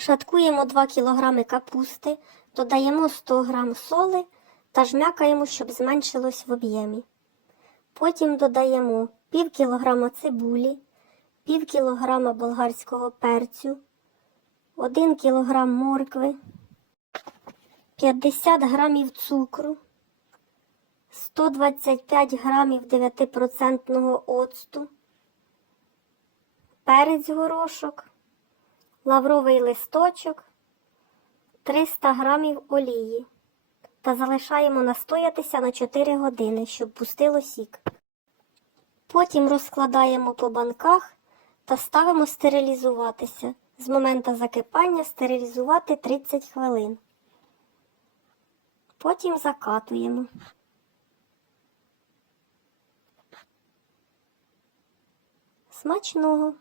Шаткуємо 2 кг капусти, додаємо 100 г соли та жмякаємо, щоб зменшилось в об'ємі. Потім додаємо пів кілограма цибулі, пів кілограма болгарського перцю, 1 кілограм моркви, 50 грамів цукру, 125 грамів 9% оцту, перець горошок, лавровий листочок, 300 грамів олії та залишаємо настоятися на 4 години, щоб пустило сік. Потім розкладаємо по банках та ставимо стерилізуватися. З моменту закипання стерилізувати 30 хвилин. Потім закатуємо. Смачного!